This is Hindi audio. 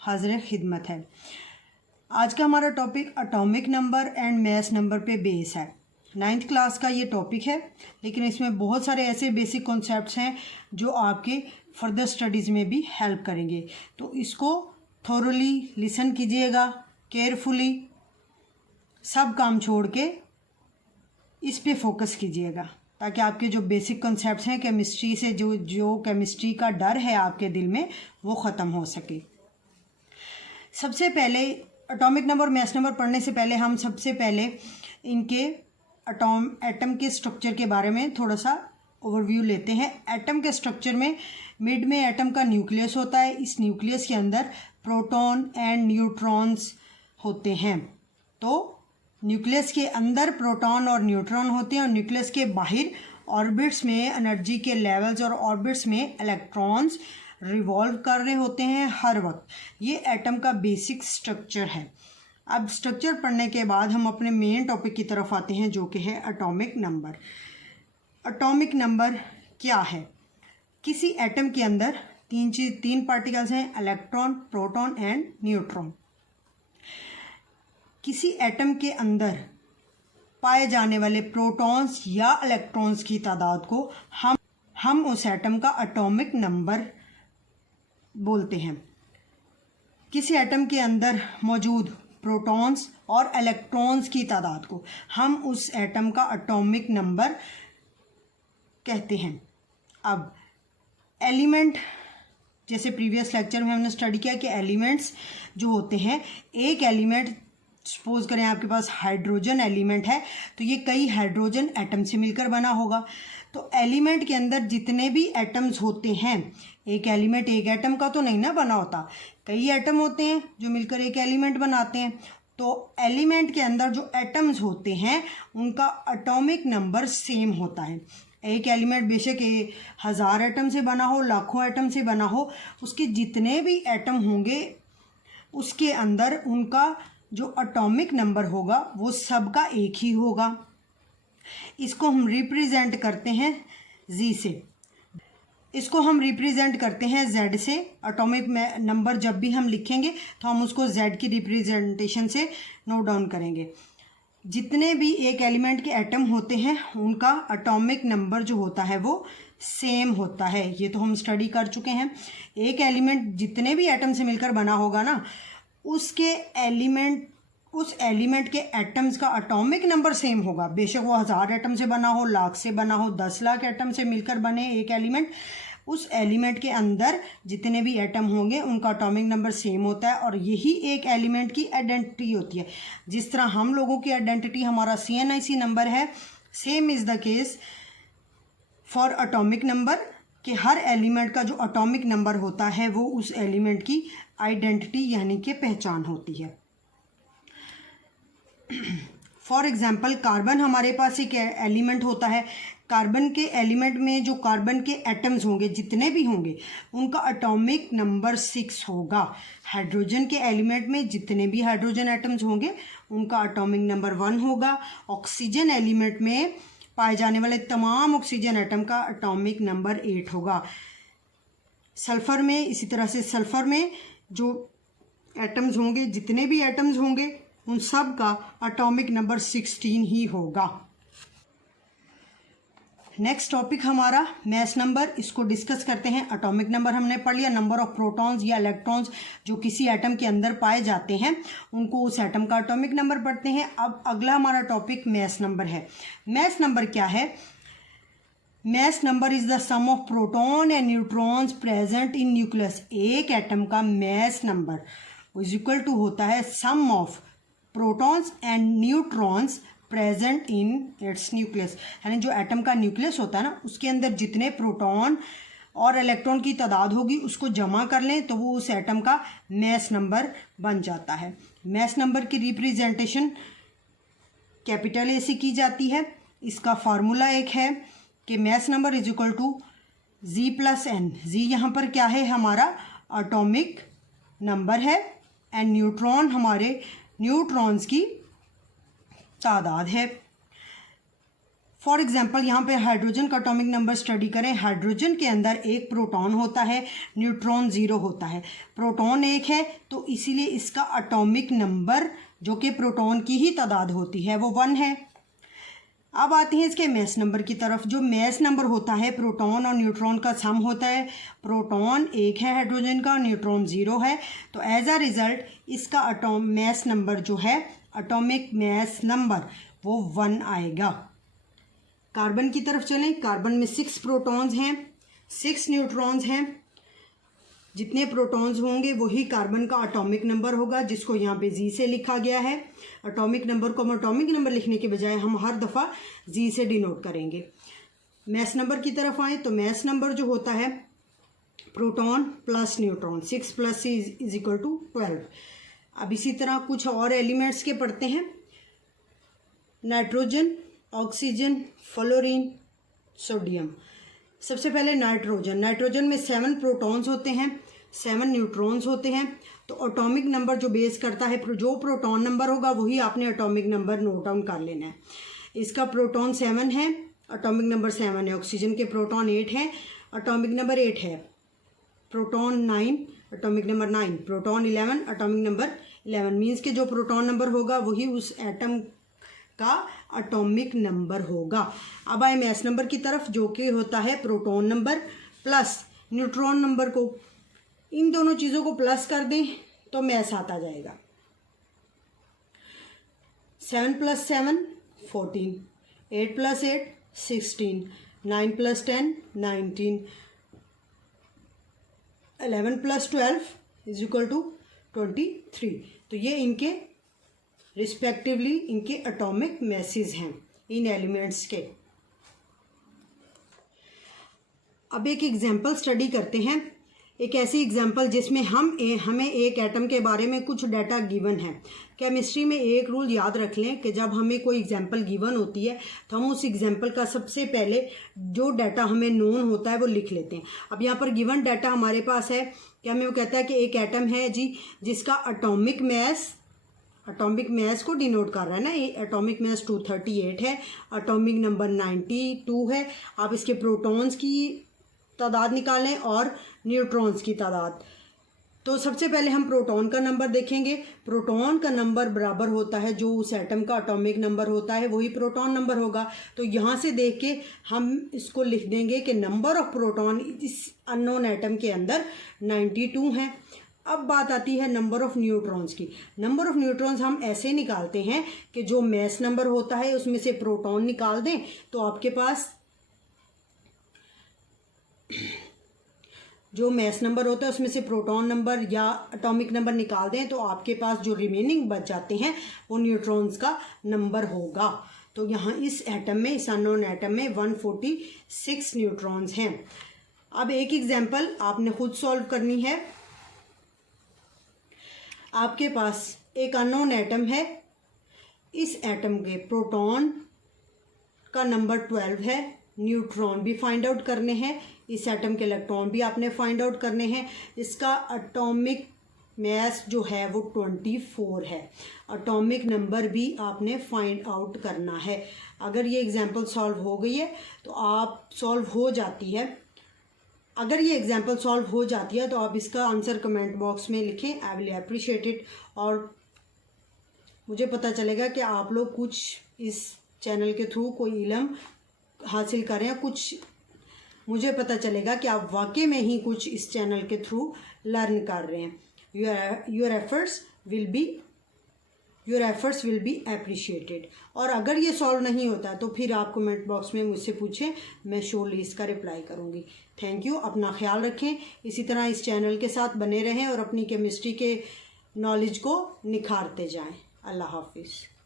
हाजिर खिदमत है। आज का हमारा topic atomic number and math number पे बेस है। 9th क्लास का ये टॉपिक है, लेकिन इसमें बहुत सारे ऐसे बेसिक कॉन्सेप्ट्स हैं जो आपके फर्दर स्टडीज़ में भी हेल्प करेंगे। तो इसको थोरोली लिसन कीजिएगा, केयरफुली, सब काम छोड़ के इस पे फोकस कीजिएगा, ताकि आपके जो बेसिक कॉन्सेप्ट्स हैं केमिस्ट्री से, जो केमिस्ट्री का डर है आपके दिल में, वो ख़त्म हो सके। सबसे पहले एटॉमिक नंबर मैथ नंबर पढ़ने से पहले हम सबसे पहले इनके एटम के स्ट्रक्चर के बारे में थोड़ा सा ओवरव्यू लेते हैं। एटम के स्ट्रक्चर में मिड में एटम का न्यूक्लियस होता है। इस न्यूक्लियस के अंदर प्रोटॉन एंड न्यूट्रॉन्स होते हैं। तो न्यूक्लियस के अंदर प्रोटॉन और न्यूट्रॉन होते हैं और न्यूक्लियस के बाहर ऑर्बिट्स में एनर्जी के लेवल्स और ऑर्बिट्स में इलेक्ट्रॉन्स रिवॉल्व कर रहे होते हैं हर वक्त। ये एटम का बेसिक स्ट्रक्चर है। अब स्ट्रक्चर पढ़ने के बाद हम अपने मेन टॉपिक की तरफ आते हैं, जो कि है एटॉमिक नंबर। एटॉमिक नंबर क्या है? किसी एटम के अंदर तीन पार्टिकल्स हैं, इलेक्ट्रॉन, प्रोटॉन एंड न्यूट्रॉन। किसी एटम के अंदर पाए जाने वाले प्रोटॉन्स या इलेक्ट्रॉन्स की तादाद को हम उस एटम का एटॉमिक नंबर बोलते हैं। किसी एटम के अंदर मौजूद प्रोटॉन्स और इलेक्ट्रॉन्स की तादाद को हम उस एटम का एटॉमिक नंबर कहते हैं। अब एलिमेंट, जैसे प्रीवियस लेक्चर में हमने स्टडी किया कि एलिमेंट्स जो होते हैं, एक एलिमेंट सपोज करें आपके पास हाइड्रोजन एलिमेंट है, तो ये कई हाइड्रोजन एटम से मिलकर बना होगा। तो एलिमेंट के अंदर जितने भी एटम्स होते हैं, एक एलिमेंट एक एटम का तो नहीं ना बना होता, कई एटम होते हैं जो मिलकर एक एलिमेंट बनाते हैं। तो एलिमेंट के अंदर जो एटम्स होते हैं उनका एटॉमिक नंबर सेम होता है। एक एलिमेंट बेशक 1000 एटम से बना हो, लाखों एटम से बना हो, उसके जितने भी एटम होंगे उसके अंदर उनका जो एटॉमिक नंबर होगा वो सबका एक ही होगा। इसको हम रिप्रेजेंट करते हैं जी से, इसको हम रिप्रेजेंट करते हैं जेड से। एटॉमिक नंबर जब भी हम लिखेंगे तो हम उसको जेड की रिप्रेजेंटेशन से नोट डाउन करेंगे। जितने भी एक एलिमेंट के एटम होते हैं उनका एटॉमिक नंबर जो होता है वो सेम होता है। ये तो हम स्टडी कर चुके हैं। एक एलिमेंट जितने भी एटम से मिलकर बना होगा ना, उस एलिमेंट के एटम्स का एटॉमिक नंबर सेम होगा। बेशक वो 1000 एटम से बना हो, लाख से बना हो, 10 लाख एटम से मिलकर बने एक एलिमेंट, उस एलिमेंट के अंदर जितने भी एटम होंगे उनका एटॉमिक नंबर सेम होता है। और यही एक एलिमेंट की आइडेंटिटी होती है। जिस तरह हम लोगों की आइडेंटिटी हमारा CNIC नंबर है, same is the case for atomic number, कि हर एलिमेंट का जो एटॉमिक नंबर होता है वो उस एलिमेंट की आइडेंटिटी यानी कि पहचान होती है। फॉर एग्जाम्पल, कार्बन हमारे पास एक एलिमेंट होता है। कार्बन के एलिमेंट में जो कार्बन के एटम्स होंगे, जितने भी होंगे, उनका एटॉमिक नंबर 6 होगा। हाइड्रोजन के एलिमेंट में जितने भी हाइड्रोजन एटम्स होंगे उनका एटॉमिक नंबर 1 होगा। ऑक्सीजन एलिमेंट में पाए जाने वाले तमाम ऑक्सीजन एटम का एटॉमिक नंबर 8 होगा। सल्फ़र में इसी तरह से, सल्फ़र में जो एटम्स होंगे, जितने भी एटम्स होंगे, उन सब का एटॉमिक नंबर 16 ही होगा। नेक्स्ट टॉपिक हमारा मैथ नंबर, इसको डिस्कस करते हैं। एटॉमिक नंबर हमने पढ़ लिया, नंबर ऑफ प्रोटॉन्स या इलेक्ट्रॉन्स जो किसी एटम के अंदर पाए जाते हैं उनको उस एटम का एटॉमिक नंबर पढ़ते हैं। अब अगला हमारा टॉपिक मैथ नंबर है। मैथ नंबर क्या है? Mass number is the sum of proton and neutrons present in nucleus. एक एटम का mass number is equal to होता है sum of protons and neutrons present in its nucleus. यानी जो एटम का न्यूक्लियस होता है ना, उसके अंदर जितने प्रोटॉन और इलेक्ट्रॉन की तादाद होगी उसको जमा कर लें तो वो उस एटम का मैथ नंबर बन जाता है। मैथ नंबर की रिप्रेजेंटेशन कैपिटल ए से की जाती है। इसका फार्मूला एक है कि mass number is equal to G+N। G यहाँ पर क्या है? हमारा एटॉमिक नंबर है, एंड न्यूट्रॉन हमारे न्यूट्रॉन्स की तादाद है। फॉर एग्जांपल यहाँ पे हाइड्रोजन का एटॉमिक नंबर स्टडी करें। हाइड्रोजन के अंदर एक प्रोटॉन होता है, न्यूट्रॉन 0 होता है। प्रोटॉन 1 है तो इसीलिए इसका एटॉमिक नंबर जो कि प्रोटॉन की ही तादाद होती है वो 1 है। अब आते हैं इसके मैस नंबर की तरफ। जो मैस नंबर होता है प्रोटॉन और न्यूट्रॉन का सम होता है। प्रोटॉन 1 है हाइड्रोजन का, न्यूट्रॉन 0 है, तो एज अ रिज़ल्ट इसका मैस नंबर जो है, एटॉमिक मैस नंबर वो 1 आएगा। कार्बन की तरफ चलें। कार्बन में 6 प्रोटॉन्स हैं, 6 न्यूट्रॉन्स हैं। जितने प्रोटॉन्स होंगे वही कार्बन का एटॉमिक नंबर होगा, जिसको यहाँ पे जी से लिखा गया है। एटॉमिक नंबर को हम एटॉमिक नंबर लिखने के बजाय हम हर दफ़ा जी से डिनोट करेंगे। मैस नंबर की तरफ आए तो मैस नंबर जो होता है प्रोटॉन प्लस न्यूट्रॉन, 6 + 6 = 12। अब इसी तरह कुछ और एलिमेंट्स के पढ़ते हैं। Nitrogen, oxygen, fluorine, sodium. सबसे पहले नाइट्रोजन। नाइट्रोजन में 7 प्रोटॉन्स होते हैं, 7 न्यूट्रॉन्स होते हैं। तो एटॉमिक नंबर जो बेस करता है, जो प्रोटॉन नंबर होगा वही आपने एटॉमिक नंबर नोट डाउन कर लेना है। इसका प्रोटॉन 7 है, एटॉमिक नंबर 7 है। ऑक्सीजन के प्रोटॉन 8 है, एटॉमिक नंबर 8 है। Proton 9, atomic number 9। Proton 11, atomic number 11। Means के जो प्रोटॉन नंबर होगा वही उस एटम का एटॉमिक नंबर होगा। अब आए मैस नंबर की तरफ, जो कि होता है proton number plus neutron number को। इन दोनों चीज़ों को प्लस कर दें तो मैस आता जाएगा। 7 + 7 14, 8 + 8 16, 9 + 10 19, 11 + 12 = 23। तो ये इनके रिस्पेक्टिवली इनके एटॉमिक मैसेज हैं इन एलिमेंट्स के। अब एक एग्जांपल स्टडी करते हैं। एक ऐसी एग्जांपल जिसमें हमें एक एटम के बारे में कुछ डाटा गिवन है। केमिस्ट्री में एक रूल याद रख लें कि जब हमें कोई एग्जांपल गिवन होती है तो हम उस एग्जांपल का सबसे पहले जो डाटा हमें नोन होता है वो लिख लेते हैं। अब यहाँ पर गिवन डाटा हमारे पास है कि हमें वो कहता है कि एक एटम है जी जिसका एटॉमिक मैस को डिनोट कर रहा है ना, ये एटॉमिक मैस 238 है, एटॉमिक नंबर 92 है। आप इसके प्रोटॉन्स की तादाद निकालें और न्यूट्रॉन्स की तादाद। तो सबसे पहले हम प्रोटॉन का नंबर देखेंगे। प्रोटॉन का नंबर बराबर होता है जो उस एटम का एटॉमिक नंबर होता है वही प्रोटॉन नंबर होगा। तो यहाँ से देख के हम इसको लिख देंगे कि नंबर ऑफ प्रोटॉन इस अननोन एटम के अंदर 92 है। अब बात आती है नंबर ऑफ़ न्यूट्रॉन्स की। नंबर ऑफ़ न्यूट्रॉन्स हम ऐसे निकालते हैं कि जो मैस नंबर होता है उसमें से प्रोटॉन निकाल दें तो आपके पास जो मैस नंबर होता है उसमें से प्रोटॉन नंबर या एटॉमिक नंबर निकाल दें तो आपके पास जो रिमेनिंग बच जाते हैं वो न्यूट्रॉन्स का नंबर होगा। तो यहाँ इस एटम में, इस अननोन एटम में 146 न्यूट्रॉन्स हैं। अब एक एग्जांपल आपने खुद सॉल्व करनी है। आपके पास एक अननोन एटम है, इस एटम के प्रोटॉन का नंबर 12 है, न्यूट्रॉन भी फाइंड आउट करने हैं, इस एटम के इलेक्ट्रॉन भी आपने फाइंड आउट करने हैं। इसका एटॉमिक मैस जो है वो 24 है, एटॉमिक नंबर भी आपने फाइंड आउट करना है। अगर ये एग्जांपल सॉल्व हो गई है तो आप सॉल्व हो जाती है। अगर ये एग्जांपल सॉल्व हो जाती है तो आप इसका आंसर कमेंट बॉक्स में लिखें, आई विल अप्रिशिएट इट। और मुझे पता चलेगा कि आप लोग कुछ इस चैनल के थ्रू कोई इल्म हासिल करें, कुछ मुझे पता चलेगा कि आप वाकई में ही कुछ इस चैनल के थ्रू लर्न कर रहे हैं। Your efforts will be appreciated. और अगर ये सॉल्व नहीं होता तो फिर आप कमेंट बॉक्स में मुझसे पूछें, मैं श्योरली इसका रिप्लाई करूँगी। Thank you. अपना ख्याल रखें, इसी तरह इस चैनल के साथ बने रहें और अपनी केमिस्ट्री के नॉलेज को निखारते जाएं। अल्लाह हाफिज़।